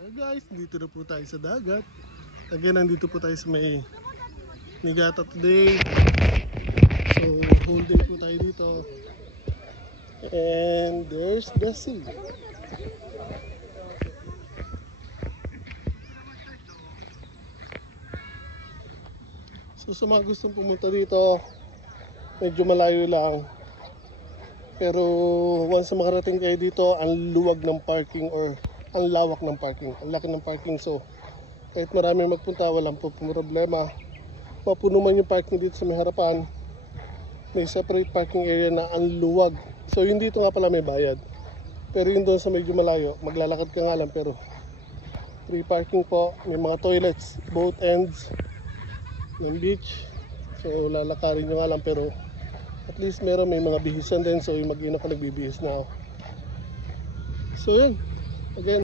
Okay guys, dito na po tayo sa dagat. Again, nandito po tayo sa may Niigata today. So, whole day po tayo dito. And there's the sea. So, sa mga gustong pumunta dito, medyo malayo lang. Pero once na makarating kayo dito, ang luwag ng parking or ang lawak ng parking, ang laki ng parking. So kahit marami magpunta, walang po problema. Mapuno man yung parking dito sa may harapan, may separate parking area na ang luwag. So yung dito nga pala may bayad, pero yung doon sa medyo malayo, maglalakad ka nga lang, pero free parking po. May mga toilets both ends ng beach, so lalakarin nyo nga lang, pero at least may mga bihisan din. So yung mag-ina ka, nagbibihis na ako. So yun, again,